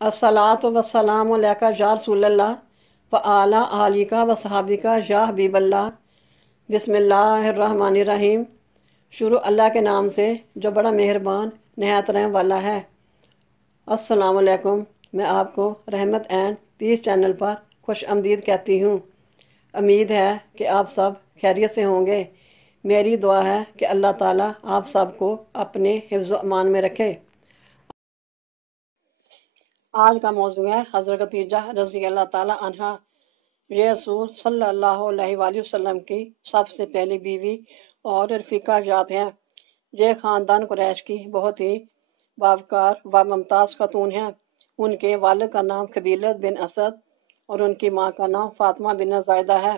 अस्सलातु वस्सलामु अलैका या रसूलल्लाह व आला आलिका व सहाबिका या हबीबल्लाह। बिस्मिल्लाहिर्रहमानिर्रहीम। शुरू अल्लाह के नाम से जो बड़ा मेहरबान नहायत रहम वाला है। अस्सलामु अलैकुम। मैं आपको रहमत एंड पीस चैनल पर खुश आमदीद कहती हूँ। उम्मीद है कि आप सब खैरियत से होंगे। मेरी दुआ है कि अल्लाह ताला आप सबको अपने हिफ्ज़ अमान में रखे। आज का मौजू है हज़रत खदीजा रज़ी अल्लाह ताला अन्हा। ये रसूल सल्लल्लाहु अलैहि वसल्लम की सबसे पहली बीवी और रफ़ीका जात हैं। ये ख़ानदान कुरैश की बहुत ही बावकार व मुमताज़ खातून हैं। उनके वालिद का नाम कबीलत बिन असद और उनकी माँ का नाम फ़ातिमा बिन ज़ायदा है।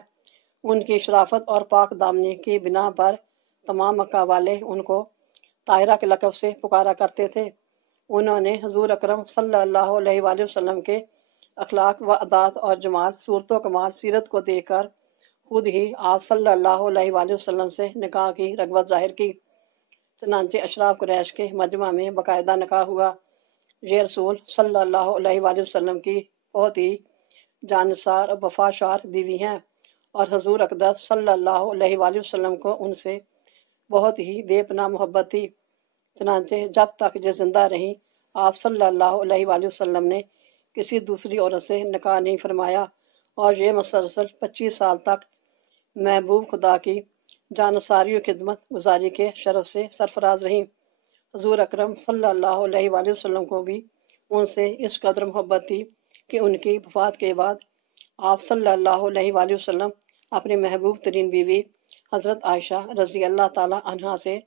उनकी शराफत और पाक दामनी की बिना पर तमाम मक्का वाले उनको ताहिरा के लक़ब से पुकारा करते थे। उन्होंने हुज़ूर अकरम सल्लल्लाहु अलैहि वसल्लम के अखलाक व अदात और जमाल सूरत कमाल सीरत को देखकर खुद ही आप सल्लल्लाहु अलैहि वसल्लम से निकाह की रग़बत ज़ाहिर की। चनांचे अशराफ कुरैश के मजमा में बाकायदा निकाह हुआ। ये रसूल सल्लल्लाहु अलैहि वसल्लम की बहुत ही जानसार और वफाशार बीवी हैं और हुज़ूर अक़दस सल्लल्लाहु अलैहि वसल्लम को उनसे बहुत ही बेपनाह मोहब्बत थी। चनांचे जब तक ये जिंदा रहीं आप सल्लल्लाहु अलैहि वसल्लम ने किसी दूसरी औरत से निकाह नहीं फरमाया और ये मुसलसल 25 साल तक महबूब खुदा की जानसारी और खिदमत गुजारी के शरफ से सरफराज रहीं। हुज़ूर अकरम सल्लल्लाहु अलैहि वसल्लम को भी उनसे इस कदर मोहब्बत थी कि उनकी वफ़ात के बाद आप सल्लल्लाहु अलैहि वसल्लम अपनी महबूब तरीन बीवी हज़रत आयशा रज़ी अल्लाह ताला अन्हा से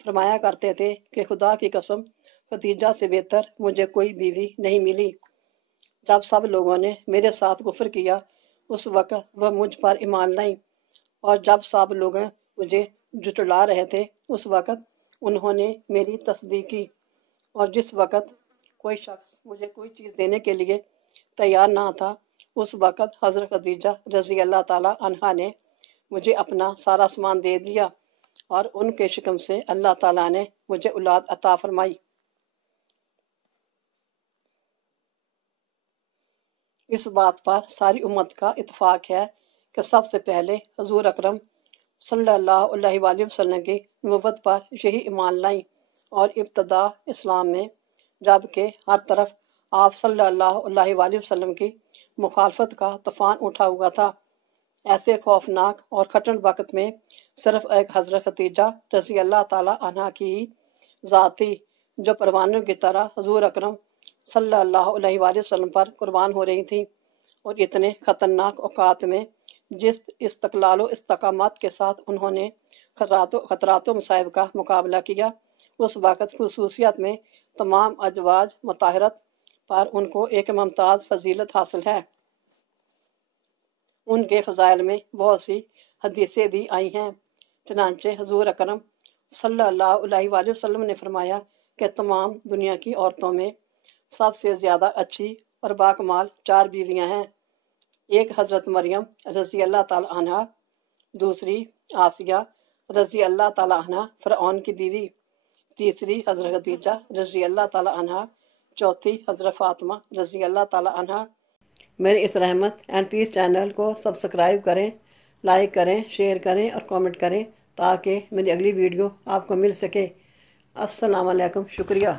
फरमाया करते थे कि खुदा की कसम खदीजा से बेहतर मुझे कोई बीवी नहीं मिली। जब सब लोगों ने मेरे साथ कुफ्र किया उस वक़्त वह मुझ पर ईमान लाई और जब सब लोग मुझे जुटला रहे थे उस वक़्त उन्होंने मेरी तस्दीक की और जिस वक़्त कोई शख्स मुझे कोई चीज़ देने के लिए तैयार ना था उस वक़्त हज़रत खदीजा रज़ी अल्लाह ताला अन्हा ने मुझे अपना सारा सामान दे दिया और उनके शिकम से अल्लाह ताला ने मुझे औलाद अता फरमाई। इस बात पर सारी उम्मत का इत्फाक है कि सबसे पहले हुज़ूर अकरम सल्लल्लाहु अलैहि वसल्लम की नबूवत पर यही ईमान लाई और इब्तदा इस्लाम में, जबकि हर तरफ आप सल्लल्लाहु अलैहि वसल्लम की मुखालफत का तूफ़ान उठा हुआ था। ऐसे खौफनाक और कठिन वक़्त में सिर्फ एक हज़रत खदीजा रज़ी अल्लाह ताला अन्हा की ही ज़ात थी जो परवानों की तरह हुज़ूर अकरम सल्लल्लाहु अलैहि वसल्लम पर कुर्बान हो रही थी। और इतने ख़तरनाक औक़ात में जिस इस्तक़लाल व इस्तक़ामत के साथ उन्होंने ख़तरात व मसाइब का मुकाबला किया उस वक़्त ख़ुसूसियत में तमाम अज़वाज मुताहरत पर उनको एक मुमताज़ फ़जीलत हासिल है। उनके फ़ज़ाइल में बहुत सी हदीसें भी आई हैं। चनांचे हुज़ूर अकरम सल्लल्लाहु अलैहि वसल्लम ने फरमाया कि तमाम दुनिया की औरतों में सबसे ज़्यादा अच्छी और बाकमाल 4 बीवियां हैं। एक हज़रत मरियम रज़ी अल्लाह ताला अन्हा, दूसरी आसिया रज़ी अल्लाह ताला अन्हा फ़िरऔन की बीवी, तीसरी हज़रत खदीजा रज़ी अल्लाह ताला अन्हा, चौथी हज़रत फ़ातिमा रज़ी अल्लाह ताला अन्हा। मेरे इस रहमत एंड पीस चैनल को सब्सक्राइब करें, लाइक करें, शेयर करें और कमेंट करें ताकि मेरी अगली वीडियो आपको मिल सके। अस्सलाम वालेकुम, शुक्रिया।